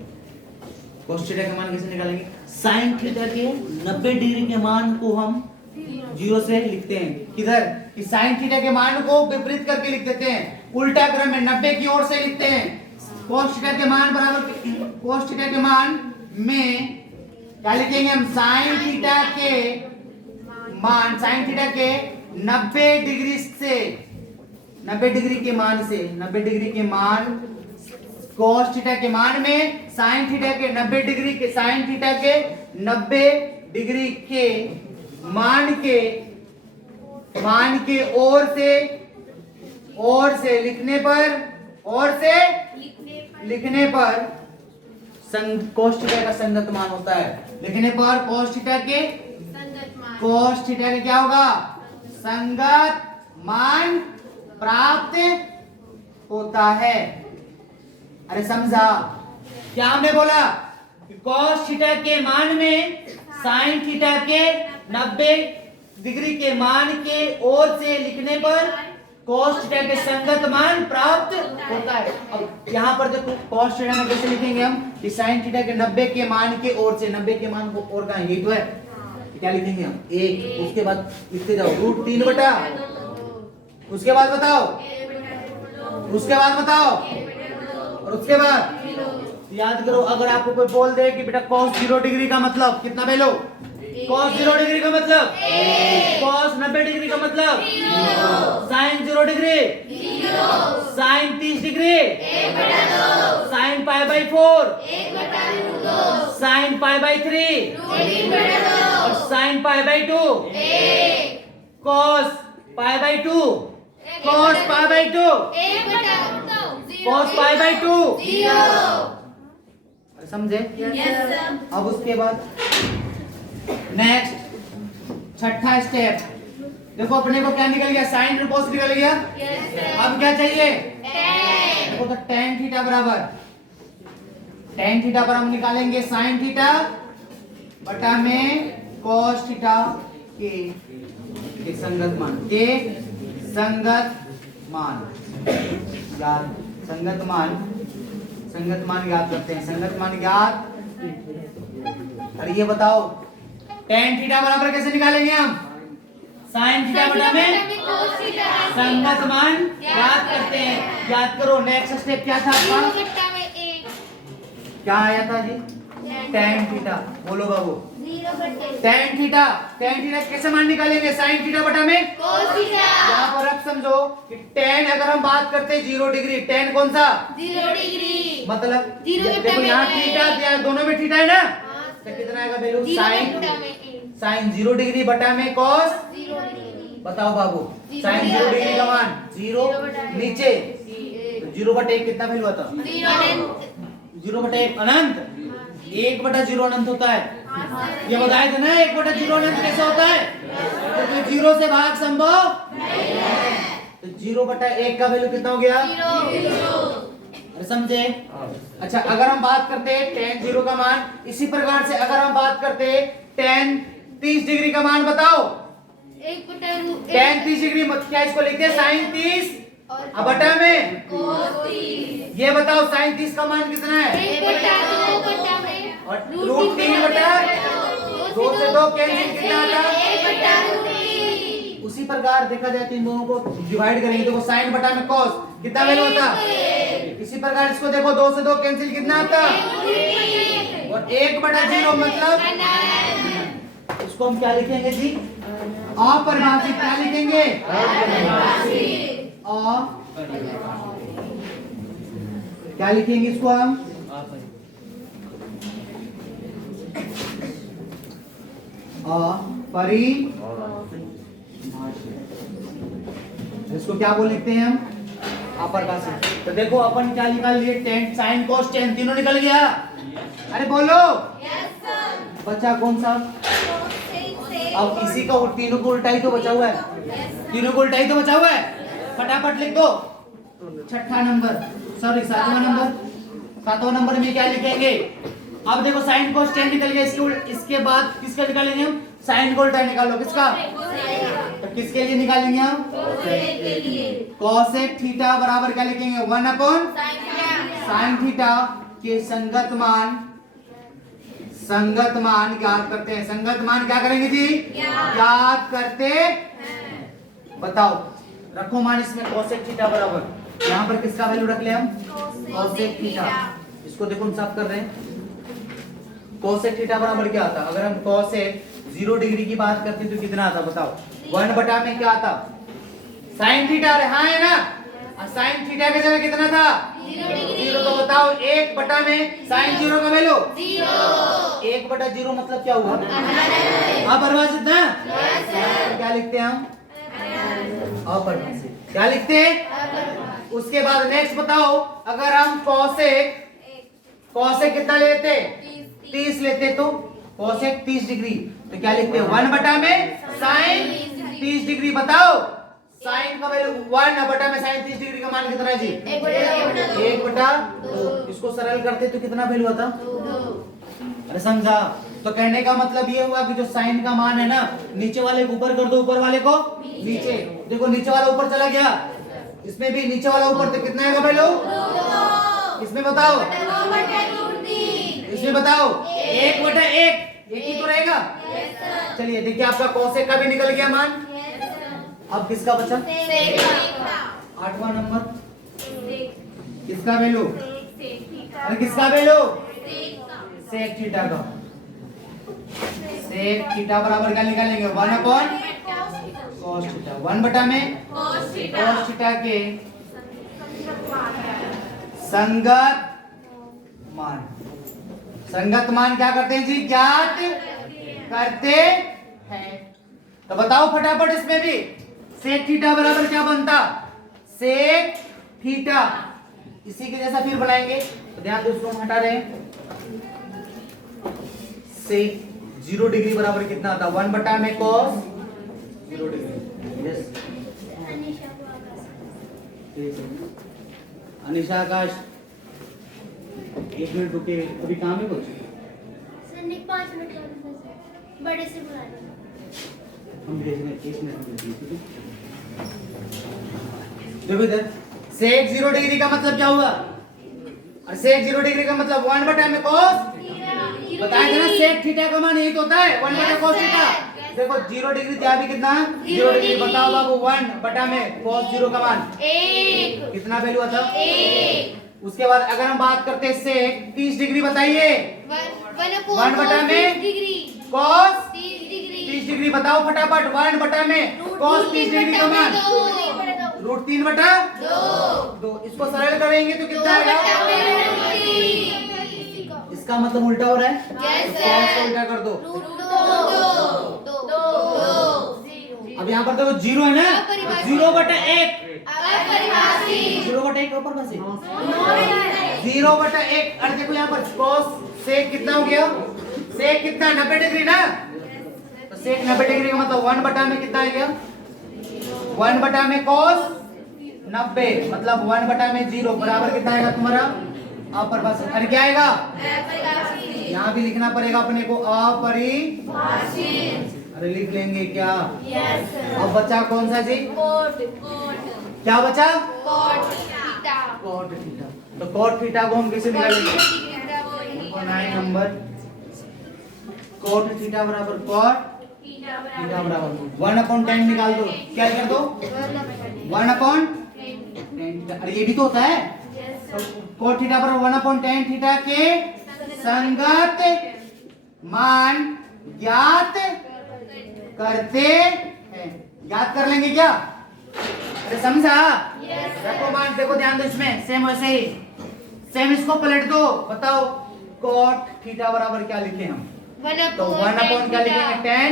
कॉस थीटा के मान कैसे निकालेंगे? साइन थीटा के 90 डिग्री के मान को हम जीरो से लिखते हैं। किधर कि साइन थीटा के मान को विपरीत करके लिख देते हैं, उल्टा क्रम में 90 की ओर से लिखते हैं। cos थीटा के मान बराबर cos थीटा के मान में क्या लिखेंगे हम, साइन थीटा के मान, साइन थीटा के 90 डिग्री से, 90 डिग्री के मान से, 90 डिग्री के मान cos थीटा के मान में साइन थीटा के 90 डिग्री के, साइन थीटा के 90 डिग्री के मान के और से लिखने पर, और से लिखने पर cos थीटा का संगत मान होता है। लिखने पर cos थीटा के क्या होगा, संगत मान प्राप्त होता है। अरे समझा क्या हमने बोला कि cos थीटा के मान में साइन थीटा के 90 डिग्री के मान के ओर से लिखने पर cos थीटा के संगत मान प्राप्त होता है। अब यहाँ पर देखो cos थीटा में कैसे लिखेंगे हम कि साइन थीटा के 90 के मान के ओर से, 90 के मान को और का ये तो है, क्या लिखेंगे हम, एक, उसके बाद लिखते जाओ √3 बटा, उसके बाद बताओ, उसके बाद बताओ, और उसके बाद याद करो। अगर आपको कोई बोल दे कि बेटा cos 0 डिग्री का मतलब कितना बेलो, cos 0 डिग्री का मतलब, cos 90 डिग्री का मतलब, sine 0 degree, sine 30 degree, sine pi by 4, sine pi by 3, और sine pi by 2, cos pi by 2, cos pi by 2, cos pi by 2, समझे? अब उसके बाद नेक्स्ट छठा स्टेप देखो, अपने को क्या निकल गया, साइन और cos निकल गया। अब क्या चाहिए, देखो तो tan थीटा बराबर, tan थीटा पर हम निकालेंगे साइन थीटा बटा में cos थीटा के संगत मान, के संगत मान याद, संगत मान याद करते हैं, संगत मान याद। और ये बताओ tan थीटा बराबर कैसे निकालेंगे हम, साइन थीटा बटा में संगत मान याद करते हैं। याद करो नेक्स्ट स्टेप क्या था आपका, क्या आया था जी, tan थीटा, बोलो बाबू, tan थीटा कैसे मान निकालेंगे, साइन थीटा बटा में cos थीटा। यहाँ पर अब समझो कि tan अगर हम बात करते हैं 0 डिग्री, tan कौन सा, 0 डिग्री, मतलब देखो यहाँ थीटा दिया, दोनों में थीटा है ना, तो कितना आएगा वैल्यू, साइन 0 डिग्री बटा में cos 0 डिग्री। बताओ बाबू, साइन 0 डिग्री का मान 0, नीचे 0/1 कितना वैल्यू आता, 0/1 अनंत, 1/0 अनंत होता है। ये बताए थे ना 1/0 अनंत कैसे होता है, क्योंकि 0 से भाग संभव नहीं है, तो 0/1 का वैल्यू कितना हो गया, 0। समझे? अच्छा अगर हम बात करते हैं tan 0 का मान, इसी प्रकार से अगर हम बात करते हैं tan 30 डिग्री का मान बताओ, tan 30 डिग्री मत क्या इसको लिखते हैं साइन 30 अब बटा में cos 30। ये बताओ साइन 30 का मान कितना है, 1/2 और √3 बटा 2 से 2 कैंसिल कितना आता, उसी प्रकार देखा जाए तो इन दोनों को डिवाइड करेंगे, देखो साइन बटा में cos कितना वैल्यू होता, इसी प्रकार इसको देखो 2 से 2 कैंसिल कितना आता, और 1/0 मतलब इसको हम क्या लिखेंगे जी, अपरिभाषित, क्या लिखेंगे, क्या लिखेंगे इसको हम, इसको क्या बोल लिखते हैं हम, अपरिभाषित। तो देखो अपन क्या निकाल लिए, tan sin cos tan तीनों निकल गया, अरे बोलो बचा कौन सा, अब इसी का तीनों को उल्टा ही तो बचा हुआ है, तीनों को उल्टा ही तो बचा हुआ है, फटाफट लिख दो। छठा नंबर, सॉरी सातवां नंबर में क्या लिखेंगे, अब देखो साइन cos tan निकल गया, इसके बाद किसका निकालेंगे हम, साइन को उल्टा निकालो, किसका, तो किसके लिए निकालेंगे हम, cosec थीटा बराबर क्या लिखेंगे, 1/sin थीटा के संगत मान संगत मान ज्ञात करते हैं। संगत मान क्या करेंगे जी? ज्ञात करते हैं। बताओ, रखो मान इसमें कोसेक थीटा बराबर, यहाँ पर किसका वैल्यू रख ले हम? Cosec theta. इसको देखो हम साफ कर रहे हैं। कोसेक थीटा बराबर क्या आता? अगर हम कोसेक 0 डिग्री की बात करते तो कितना आता बताओ? 1 बटा में क्या आता? Sine theta. हाँ है ना? साइन थीटा की जगह कितना था? 0। तो बताओ 1 बटा में साइन 0 का वैल्यू 1 बटा 0 मतलब क्या हुआ? अपरिभाषित ना? क्या लिखते हैं हम? अपरिभाषित। क्या लिखते हैं? उसके बाद नेक्स्ट बताओ, अगर हम कोसेक कितना लेते? 30 लेते तो कोसेक 30 डिग्री, तो क्या लिखते हैं? 1 बटा में साइन 30 डिग्री। बताओ साइन का वैल्यू 1 बटा में साइन 30 डिग्री का मान कितना है जी? 1 बटा 2। इसको सरल करते तो कितना वैल्यू आता? अरे समझा? तो कहने का मतलब ये हुआ कि जो साइन का मान है ना, नीचे वाले को ऊपर कर दो, ऊपर वाले को नीचे। देखो नीचे वाला ऊपर चला गया, इसमें भी नीचे वाला ऊपर, तो कितना आएगा वैल्यू? इसमें बताओ, इसमें बताओ 1 बटा 1 ही तो रहेगा। चलिए देखिए, आपका कोसेक का भी निकल गया मान। अब किसका बचा? 8वां नंबर, किसका वैल्यू? अरे किसका वैल्यू? सेक थीटा का। सेक थीटा बराबर क्या निकालेंगे? 1 अपॉन cos थीटा। 1 बटा में cos थीटा के संगत मान। संगत मान क्या करते हैं जी? ज्ञात करते हैं। तो बताओ फटाफट, इसमें भी सेक थीटा बराबर क्या बनता? Sec theta. इसी के जैसा फिर बनाएंगे, तो ध्यान दो, उसको हम हटा रहे हैं। सेक 0 डिग्री बराबर कितना आता? 1 बटा में cos 0 डिग्री। यस अनिशा, आकाश, 1 मिनट रुके, अभी काम है कुछ? सर 5 मिनट बड़े से बुला लो। हम भेज रहे हैं, 1 मिनट में। देखो इधर, सेक 0 डिग्री का मतलब क्या हुआ? और सेक 0 डिग्री का मतलब 1 बटा में cos, बताएंगे ना? सेक थीटा का मान यही तो होता है, 1 बटा cos थीटा। देखो 0 डिग्री था भी कितना? 0 डिग्री। बताओ बाबू, 1 बटा में cos 0 का मान 1, कितना वैल्यू आता? 1। उसके बाद अगर हम बात करते हैं सेक 30 डिग्री, बताइए 1 बटा में cos 30 डिग्री। बताओ फटाफट, 1 बटा में cos 30 डिग्री का मान √3 बटा 2। इसको सरल करेंगे तो कितना आएगा? इसका मतलब उल्टा हो रहा है। तो cos को उल्टा कर दो। अब यहाँ पर देखो 0 है ना, 0 बटा 1 0 बटा 1 अपरिभाषित 0 बटा 1। अरे देखो यहाँ पर cos सेक कितना हो गया? सेक कितना? 90 डिग्री ना। तो सेक 90 डिग्री का मतलब 1 बटा में कितना आ गया? 1 बटा में cos 90 मतलब 1 बटा में 0 बराबर कितना आएगा तुम्हारा? अपरिभाषित। अरे क्या आएगा? यहाँ भी लिखना पड़ेगा अपने को, अपरिभाषित। अरे लिख लेंगे क्या? अब बचा कौन सा जी? क्या बचा? Cot theta. तो कॉट थीटा को हम कैसे निकालेंगे? 9 नंबर, कॉट थीटा बराबर कॉट थीटा बराबर 1/10 निकाल दो। क्या कर दो? 1/10। अरे ये भी तो होता है। कॉट थीटा बराबर 1/10 थीटा के संगत मान ज्ञात करते हैं। याद कर लेंगे क्या? अरे समझा? रखो मान, देखो ध्यान दो, इसमें सेम वैसे ही सेम इसको पलट दो। बताओ कॉट थीटा बराबर क्या लिखे हम? तो 1/10 क्या लिखेंगे? 10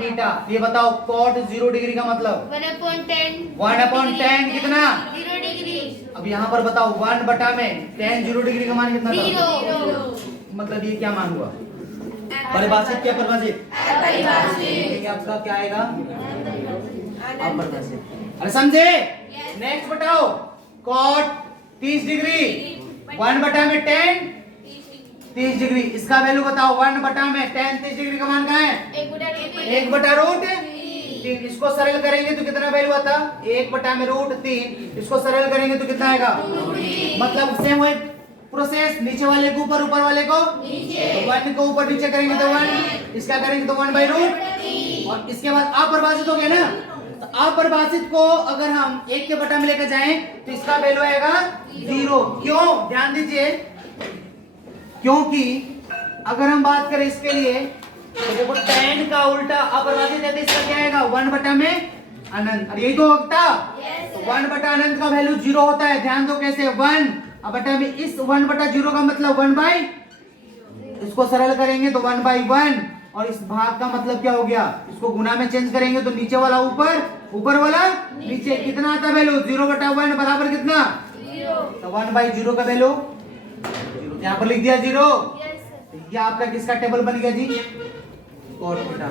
थीटा। ये बताओ कॉट 0 डिग्री का मतलब 1/10 कितना? 0 डिग्री। अब यहाँ पर बताओ 1 बटा में 10 0 डिग्री का मान कितना था? मतलब ये क्या मान हुआ? परिभाषित क्या परिभाषित? आपका क्या आएगा? अपरिभाषित। अरे समझे? नेक्स्ट बताओ कॉट 30 डिग्री 1 बटा में 10 30 डिग्री। इसका वैल्यू बताओ। 1 बटा में 10 30 डिग्री का मान कहाँ है? 1 बटा √3। इसको सरल करेंगे तो कितना वैल्यू आता? 1 बटा में √3। इसको सरल करेंगे तो कितना आएगा? मतलब सेम वही प्रोसेस नीचे वाले को ऊपर, ऊपर वाले को नीचे। तो 1 को ऊपर नीचे करेंगे तो 1, इसका करेंगे तो 1/√, और इसके बाद अपरिभाषित हो गया ना। तो अपरिभाषित को अगर हम 1 के बटा में लेकर जाएं तो इसका वैल्यू आएगा 0। क्यों? ध्यान दीजिए, क्योंकि अगर हम बात करें इसके लिए तो देखो tan का उल्टा अपरिभाषित है तो इसका क्या आएगा 1 बटा में अनंत, और यही तो होता। तो 1 बटा अनंत का वैल्यू 0 होता है। ध्यान दो कैसे 1 अब बटा में इस 1 बटा 0 का मतलब 1/, इसको सरल करेंगे तो 1/1, और इस भाग का मतलब क्या हो गया, इसको गुना में चेंज करेंगे तो नीचे वाला ऊपर, ऊपर वाला नीचे। कितना आता वैल्यू 0/1 बराबर कितना 0। तो 1/0 का वैल्यू 0, यहाँ पर लिख दिया 0। ये आपका किसका टेबल बन गया जी, कोण थीटा।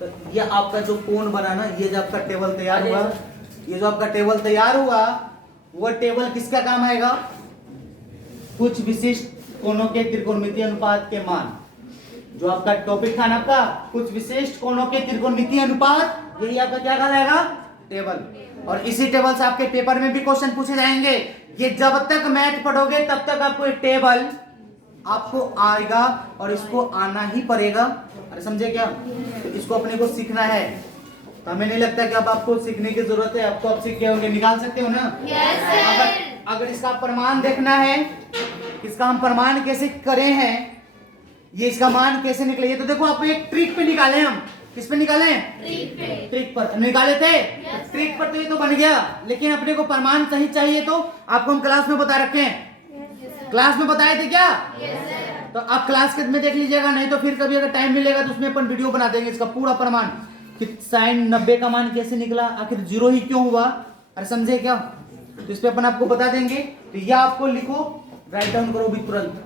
तो ये आपका जो कोण बना ना, ये जो आपका टेबल तैयार हुआ, ये जो आपका टेबल तैयार हुआ वो टेबल किसका काम आएगा, कुछ विशिष्ट कोणों के त्रिकोणमितीय अनुपात के मान। जो आपका टॉपिक था ना आपका कुछ विशिष्ट कोणों के त्रिकोणमितीय अनुपात, यही आपका क्या कहलाएगा टेबल। और इसी टेबल से आपके पेपर में भी क्वेश्चन पूछे जाएंगे। ये जब तक मैथ पढ़ोगे तब तक आपको एक टेबल आपको आएगा और इसको आना ही पड़ेगा। अरे समझे क्या? तो इसको अपने को सीखना है। तो हमें नहीं लगता कि अब आपको सीखने की जरूरत है, आपको आप सीख के होंगे, निकाल सकते हो ना। अगर इसका प्रमाण देखना है, इसका हम प्रमाण कैसे करे हैं, ये इसका मान कैसे निकले, ये तो देखो आप एक ट्रिक पे निकाले हम। किस पे निकाले? ट्रिक पर निकाले थे। ट्रिक पर तो ये तो बन गया, लेकिन अपने को प्रमाण सही चाहिए तो आपको हम क्लास में बता रखे हैं। क्लास में बताए थे क्या? तो आप क्लास में देख लीजिएगा, नहीं तो फिर कभी अगर टाइम मिलेगा तो उसमें अपन वीडियो बना देंगे इसका पूरा प्रमाण कि sin 90 का मान कैसे निकला, आखिर 0 ही क्यों हुआ। अरे समझे क्या? तो इस पे अपन आपको बता देंगे। तो यह आपको लिखो, राइट डाउन करो भी तुरंत,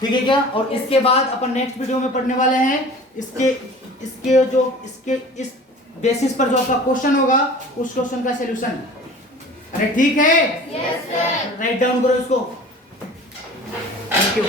ठीक है क्या? और इसके बाद अपन नेक्स्ट वीडियो में पढ़ने वाले हैं इसके इस बेसिस पर जो आपका क्वेश्चन होगा उस क्वेश्चन का सॉल्यूशन। अरे ठीक है, राइट डाउन करो इसको। Thank you.